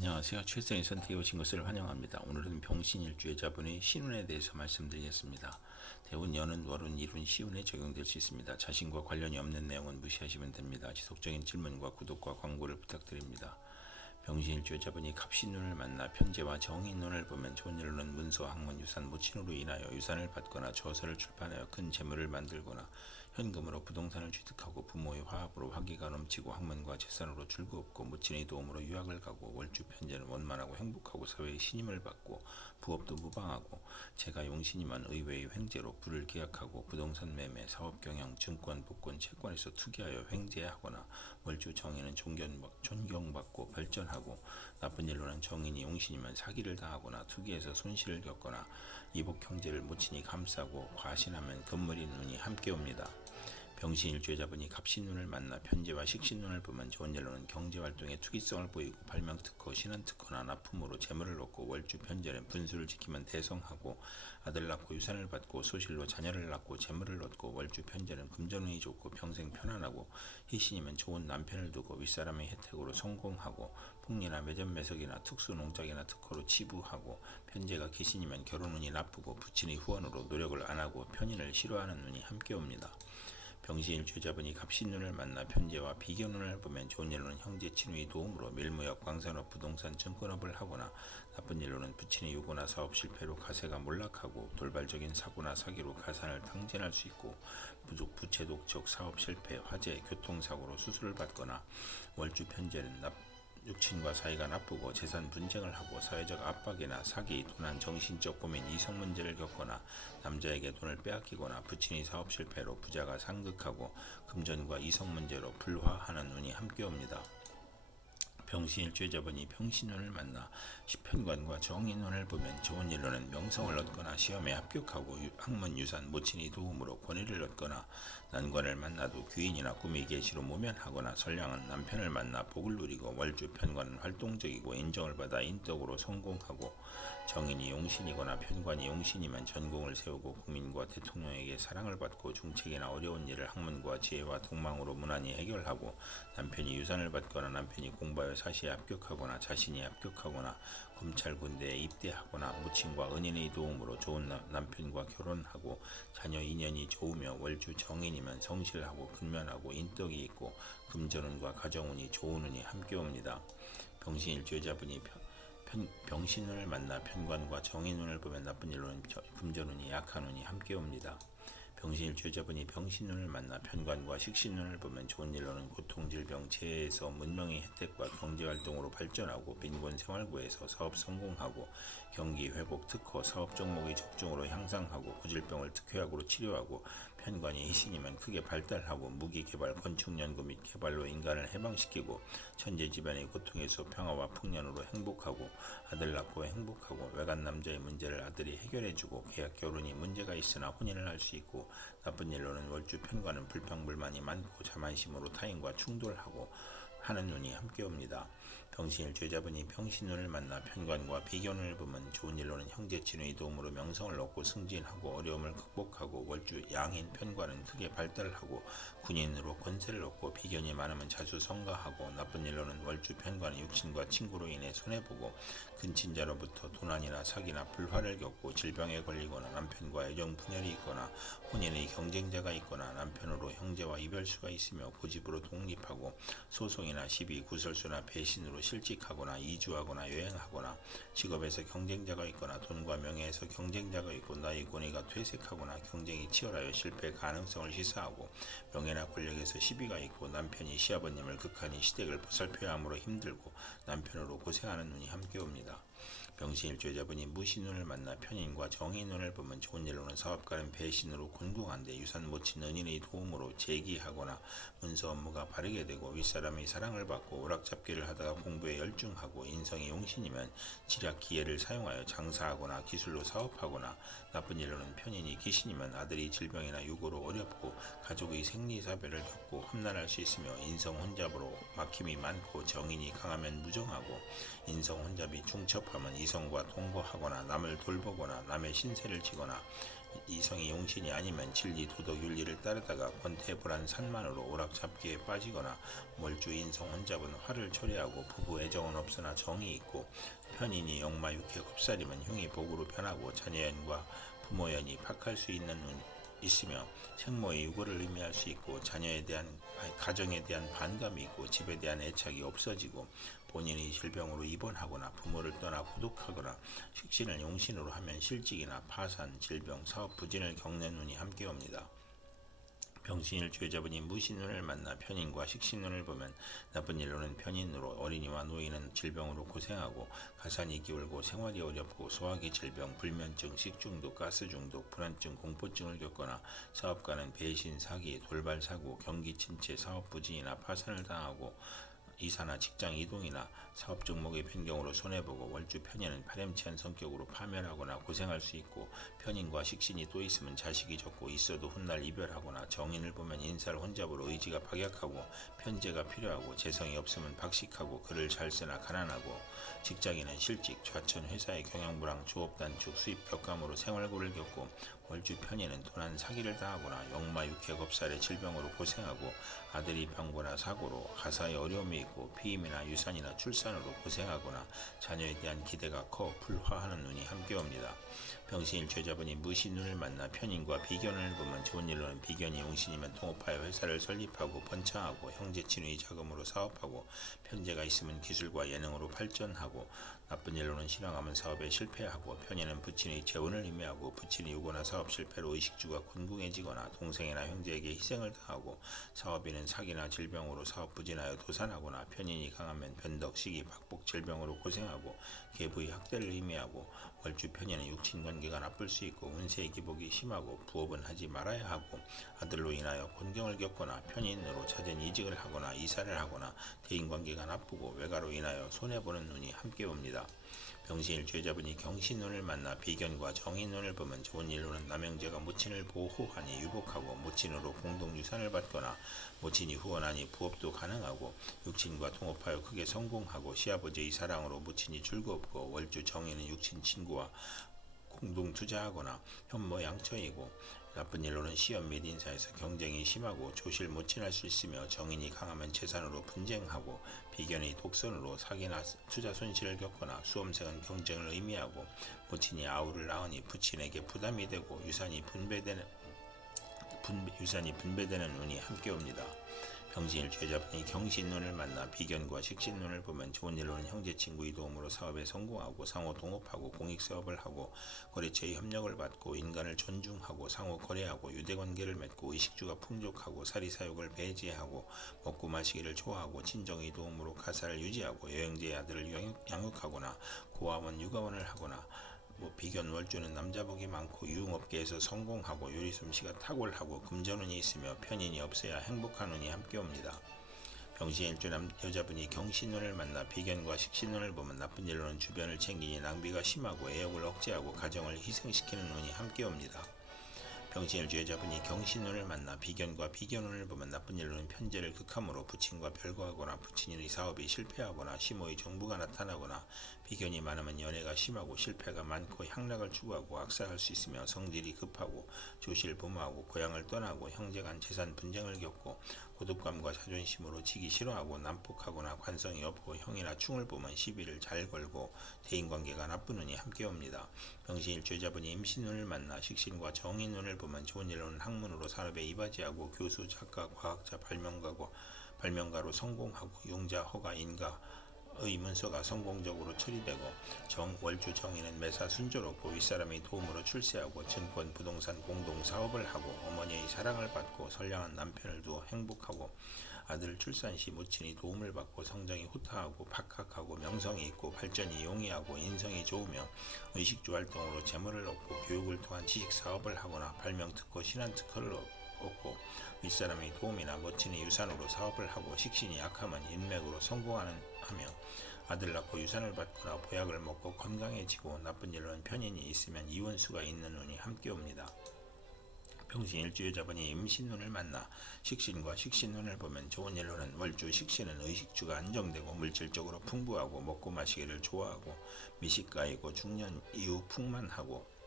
안녕하세요. 최선의 선택에 오신 것을 환영합니다. 오늘은 병신일주의자분의 신운에 대해서 말씀드리겠습니다. 대운, 연운, 월운, 일운, 시운에 적용될 수 있습니다. 자신과 관련이 없는 내용은 무시하시면 됩니다. 지속적인 질문과 구독과 광고를 부탁드립니다. 병신일주의자분이 갑신운을 만나 편제와 정인운을 보면 좋은 일로는 문서, 학문, 유산, 모친으로 인하여 유산을 받거나 저서를 출판하여 큰 재물을 만들거나 현금으로 부동산을 취득하고 부모의 화합으로 화기가 넘치고 학문과 재산으로 즐겁고 모친의 도움으로 유학을 가고 월주 편제는 원만하고 행복하고 사회의 신임을 받고 부업도 무방하고 제가 용신이만 의외의 횡재로 부를 계약하고 부동산 매매, 사업 경영, 증권, 복권, 채권에서 투기하여 횡재하거나 월주 정인은 존경받고 발전하고 나쁜 일로는 정인이 용신이면 사기를 당하거나 투기해서 손실을 겪거나 이복 형제를 모친이 감싸고 과신하면 건물이 눈이 함께 옵니다. 병신일주의자분이 갑신운을 만나 편제와 식신운을 보면 좋은 일로는 경제활동에 투기성을 보이고 발명특허, 신한특허나 납품으로 재물을 얻고 월주 편제는 분수를 지키면 대성하고 아들 낳고 유산을 받고 소실로 자녀를 낳고 재물을 얻고 월주 편제는 금전운이 좋고 평생 편안하고 희신이면 좋은 남편을 두고 윗사람의 혜택으로 성공하고 풍리나 매점 매석이나 특수농작이나 특허로 치부하고 편제가 기신이면 결혼운이 나쁘고 부친의 후원으로 노력을 안하고 편인을 싫어하는 운이 함께 옵니다. 병신일주의자분이 갑신운을 만나 편제와 비견운을 보면 좋은 일로는 형제 친구의 도움으로 밀무역, 광산업, 부동산, 증권업을 하거나 나쁜 일로는 부친의 유고나 사업 실패로 가세가 몰락하고 돌발적인 사고나 사기로 가산을 탕진할 수 있고 부채 독촉, 사업 실패, 화재, 교통사고로 수술을 받거나 월주 편제는 육친과 사이가 나쁘고 재산 분쟁을 하고 사회적 압박이나 사기, 도난, 정신적 고민, 이성 문제를 겪거나 남자에게 돈을 빼앗기거나 부친의 사업 실패로 부자가 상극하고 금전과 이성 문제로 불화하는 운이 함께 옵니다. 병신일주의자분이 병신운을 만나 시편관과 정인운을 보면 좋은 일로는 명성을 얻거나 시험에 합격하고 학문, 유산, 모친의 도움으로 권위를 얻거나 난관을 만나도 귀인이나 꿈의 계시로 모면하거나 선량한 남편을 만나 복을 누리고 월주 편관은 활동적이고 인정을 받아 인덕으로 성공하고 정인이 용신이거나 편관이 용신이면 전공을 세우고 국민과 대통령에게 사랑을 받고 중책이나 어려운 일을 학문과 지혜와 동망으로 무난히 해결하고 남편이 유산을 받거나 남편이 공부하여 사시에 합격하거나 자신이 합격하거나 검찰 군대에 입대하거나 모친과 은인의 도움으로 좋은 남편과 결혼하고 자녀 인연이 좋으며 월주 정인이면 성실하고 근면하고 인덕이 있고 금전운과 가정운이 좋은 운이 함께 옵니다. 병신일주의자분이 병신운을 만나 편관과 정인운을 보면 나쁜 일로는 금전운이 약한 운이 함께 옵니다. 병신일주의자분이 병신운을 만나 편관과 식신운을 보면 좋은 일로는 고통, 질병, 재해에서 문명의 혜택과 경제활동으로 발전하고 빈곤 생활구에서 사업 성공하고 경기 회복, 특허, 사업 종목의 적중으로 향상하고 고질병을 특효약으로 치료하고 편관이 희신이면 크게 발달하고 무기 개발, 건축 연구 및 개발로 인간을 해방시키고 천재지변의 고통에서 평화와 풍년으로 행복하고 아들 낳고 행복하고 외간 남자의 문제를 아들이 해결해주고 계약 결혼이 문제가 있으나 혼인을 할 수 있고 나쁜 일로는 월주 편관은 불평불만이 많고 자만심으로 타인과 충돌하고 하는 운이 함께 옵니다. 병신일주의자분이 병신운을 만나 편관과 비견운을 보면 좋은 일로는 형제친의 도움으로 명성을 얻고 승진하고 어려움을 극복하고 월주 양인 편관은 크게 발달하고 군인으로 권세를 얻고 비견이 많으면 자주 성가하고 나쁜 일로는 월주 편관은 육친과 친구로 인해 손해보고 근친자로부터 도난이나 사기나 불화를 겪고 질병에 걸리거나 남편과 애정 분열이 있거나 혼인의 경쟁자가 있거나 남편으로 형제와 이별수가 있으며 고집으로 독립하고 소송이나 시비, 구설수나 배신으로 실직하거나 이주하거나 여행하거나 직업에서 경쟁자가 있거나 돈과 명예에서 경쟁자가 있고 나의 권위가 퇴색하거나 경쟁이 치열하여 실패 가능성을 시사하고 명예나 권력에서 시비가 있고 남편이 시아버님을 극한히 시댁을 보살펴야 하므로 힘들고 남편으로 고생하는 운이 함께 옵니다. 병신일주의자분이 무신운을 만나 편인과 정인운을 보면 좋은 일로는 사업가는 배신으로 곤궁한데 유산 모친 은인의 도움으로 재기하거나 문서 업무가 바르게 되고 윗사람의 사랑을 받고 오락잡기를 하다가 공부에 열중하고 인성이 용신이면 지략 기회를 사용하여 장사하거나 기술로 사업하거나 나쁜 일로는 편인이 기신이면 아들이 질병이나 유고로 어렵고 가족의 생리사별을 겪고 험난할 수 있으며 인성 혼잡으로 막힘이 많고 정인이 강하면 무정하고 인성 혼잡이 중첩 부업하면 이성과 동거하거나 남을 돌보거나 남의 신세를 지거나 이성이 용신이 아니면 진리 도덕 윤리를 따르다가 권태불안 산만으로 오락잡기에 빠지거나 월주 인성 혼잡은 화를 초래하고 부부 애정은 없으나 정이 있고 편인이 역마육해 겁살이면 흉이 복으로 변하고 자녀연과 부모연이 박할 수 있으며 생모의 유고를 의미할 수 있고 가정에 대한 반감이 있고 집에 대한 애착이 없어지고 본인이 질병으로 입원하거나 부모를 떠나 고독하거나 식신을 용신으로 하면 실직이나 파산, 질병, 사업 부진을 겪는 운이 함께 옵니다. 병신일 주여자분이 무신운을 만나 편인과 식신운을 보면 나쁜 일로는 편인으로 어린이와 노인은 질병으로 고생하고 가산이 기울고 생활이 어렵고 소화기 질병, 불면증, 식중독, 가스중독, 불안증, 공포증을 겪거나 사업가는 배신, 사기, 돌발 사고, 경기 침체, 사업 부진이나 파산을 당하고 이사나 직장 이동이나 사업 종목의 변경으로 손해보고 월주 편인은 파렴치한 성격으로 파멸하거나 고생할 수 있고 편인과 식신이 또 있으면 자식이 적고 있어도 훗날 이별하거나 정인을 보면 인사를 혼잡으로 의지가 박약하고 편제가 필요하고 재성이 없으면 박식하고 글을 잘 쓰나 가난하고 직장인은 실직, 좌천, 회사의 경영불황, 조업단축, 수입 격감으로 생활고를 겪고 월주 편인은 도난 사기를 당하거나 역마 육해 겁살의 질병으로 고생하고 아들이 병거나 사고로 가사에 어려움이 있고 피임이나 유산이나 출산으로 고생하거나 자녀에 대한 기대가 커 불화하는 운이 함께 옵니다. 병신일 죄자분이 무신운을 만나 편인과 비견을 보면 좋은 일로는 비견이 용신이면 통업하여 회사를 설립하고 번창하고 형제 친의 자금으로 사업하고 편제가 있으면 기술과 예능으로 발전하고 나쁜 일로는 신앙하면 사업에 실패하고 편인은 부친의 재혼을 의미하고 부친이 유고나 사업 실패로 의식주가 곤궁해지거나 동생이나 형제에게 희생을 당하고 사업인은 사기나 질병으로 사업 부진하여 도산하거나 편인이 강하면 변덕, 시기, 박복, 질병으로 고생하고 계부의 학대를 의미하고 월주 편인은 육친관계가 나쁠 수 있고 운세의 기복이 심하고 부업은 하지 말아야 하고 아들로 인하여 곤경을 겪거나 편인으로 잦은 이직을 하거나 이사를 하거나 대인관계가 나쁘고 외가로 인하여 손해보는 눈이 함께 옵니다. 병신일 죄자분이 경신운을 만나 비견과 정인운을 보면 좋은 일로는 남형제가 모친을 보호하니 유복하고 모친으로 공동유산을 받거나 모친이 후원하니 부업도 가능하고 육친과 통업하여 크게 성공하고 시아버지의 사랑으로 모친이 즐겁고 월주 정인은 육친 친구와 공동 투자하거나 현모 양처이고 나쁜 일로는 시험 및 인사에서 경쟁이 심하고 조실 못 지날 수 있으며 정인이 강하면 재산으로 분쟁하고 비견의 독선으로 사기나 투자 손실을 겪거나 수험생은 경쟁을 의미하고 모친이 아우를 낳으니 부친에게 부담이 되고 유산이 분배되는 운이 함께 옵니다. 병신일 죄자분이 경신운을 만나 비견과 식신운을 보면 좋은 일로는 형제 친구의 도움으로 사업에 성공하고 상호 동업하고 공익사업을 하고 거래처의 협력을 받고 인간을 존중하고 상호 거래하고 유대관계를 맺고 의식주가 풍족하고 사리사욕을 배제하고 먹고 마시기를 좋아하고 친정의 도움으로 가사를 유지하고 여행제의 아들을 양육하거나 고아원 육아원을 하거나 비견 월주는 남자복이 많고 유흥업계에서 성공하고 요리솜씨가 탁월하고 금전운이 있으며 편인이 없어야 행복한 운이 함께 옵니다. 병신일주 여자분이 경신운을 만나 비견과 식신운을 보면 나쁜 일로는 주변을 챙기니 낭비가 심하고 애욕을 억제하고 가정을 희생시키는 운이 함께 옵니다. 병신일주 여자분이 경신운을 만나 비견과 비견운을 보면 나쁜 일로는 편제를 극함으로 부친과 별거하거나 부친의 사업이 실패하거나 시모의 정부가 나타나거나 비견이 많으면 연애가 심하고 실패가 많고 향락을 추구하고 악사할 수 있으며 성질이 급하고 조실부모하고 고향을 떠나고 형제간 재산 분쟁을 겪고 고독감과 자존심으로 지기 싫어하고 난폭하거나 관성이 없고 형이나 충을 보면 시비를 잘 걸고 대인관계가 나쁜 운이 함께 옵니다. 병신일 죄자분이 임신운을 만나 식신과 정인운을 보면 좋은 일로는 학문으로 산업에 이바지하고 교수, 작가, 과학자, 발명가로 성공하고 용자, 허가, 인가 의 문서가 성공적으로 처리되고 월주 정인은 매사 순조롭고 윗사람의 도움으로 출세하고 증권, 부동산 공동 사업을 하고 어머니의 사랑을 받고 선량한 남편을 두어 행복하고 아들 출산 시 모친이 도움을 받고 성장이 후타하고 박학하고 명성이 있고 발전이 용이하고 인성이 좋으며 의식주 활동으로 재물을 얻고 교육을 통한 지식 사업을 하거나 발명 특허, 신한 특허를 얻고 윗사람의 도움이나 모친의 유산으로 사업을 하고 식신이 약하면 인맥으로 성공하며 아들 낳고 유산을 받거나 보약을 먹고 건강해지고 나쁜 일로는 편인이 있으면 이혼수가 있는 운이 함께 옵니다. 병신 일주여자분이 임신운을 만나 식신과 식신운을 보면 좋은 일로는 월주 식신은 의식주가 안정되고 물질적으로 풍부하고 먹고 마시기를 좋아하고 미식가이고 중년 이후 풍만하고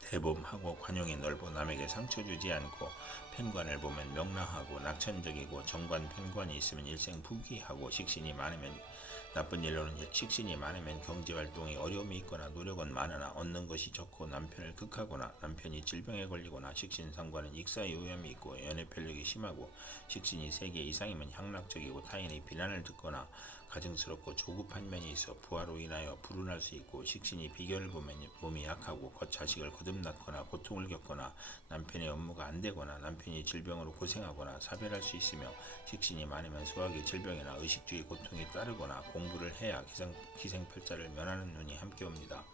대범하고 관용이 넓고 남에게 상처 주지 않고 편관을 보면 명랑하고 낙천적이고 정관 편관이 있으면 일생 부귀하고 식신이 많으면 나쁜 일로는 식신이 많으면 경제활동이 어려움이 있거나 노력은 많으나 얻는 것이 적고 남편을 극하거나 남편이 질병에 걸리거나 식신상관은 익사의 위험이 있고 연애 편력이 심하고 식신이 3개 이상이면 향락적이고 타인의 비난을 듣거나 가증스럽고 조급한 면이 있어 부하로 인하여 불운할 수 있고 식신이 비결을 보면 몸이 약하고 자식을 거듭났거나 고통을 겪거나 남편의 업무가 안 되거나 남편이 질병으로 고생하거나 사별할 수 있으며 식신이 많으면 소화기 질병이나 의식주의 고통이 따르거나 공부를 해야 기생팔자를 면하는 눈이 함께 옵니다.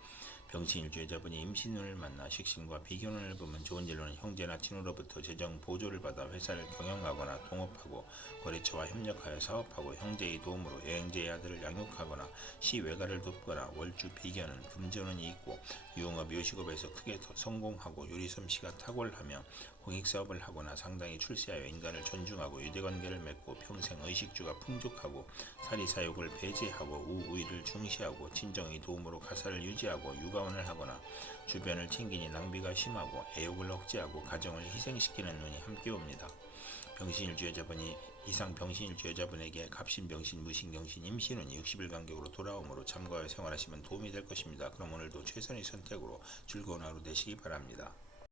병신일주여자분이 임신운을 만나 식신과 비견운을 보면 좋은 일로는 형제나 친구로부터 재정 보조를 받아 회사를 경영하거나 동업하고 거래처와 협력하여 사업하고 형제의 도움으로 여행제의 아들을 양육하거나 시외가를 돕거나 월주 비견은 금전운이 있고 유흥업 요식업에서 크게 더 성공하고 요리솜씨가 탁월하며 공익사업을 하거나 상당히 출세하여 인간을 존중하고 유대관계를 맺고 평생 의식주가 풍족하고 사리사욕을 배제하고 우의를 중시하고 친정의 도움으로 가사를 유지하고 육아원을 하거나 주변을 챙기니 낭비가 심하고 애욕을 억제하고 가정을 희생시키는 눈이 함께 옵니다. 병신일주 여자분이 이상 병신일주 여자분에게 갑신병신 무신경신 임신운이 60일 간격으로 돌아오므로 참고하여 생활하시면 도움이 될 것입니다. 그럼 오늘도 최선의 선택으로 즐거운 하루 되시기 바랍니다.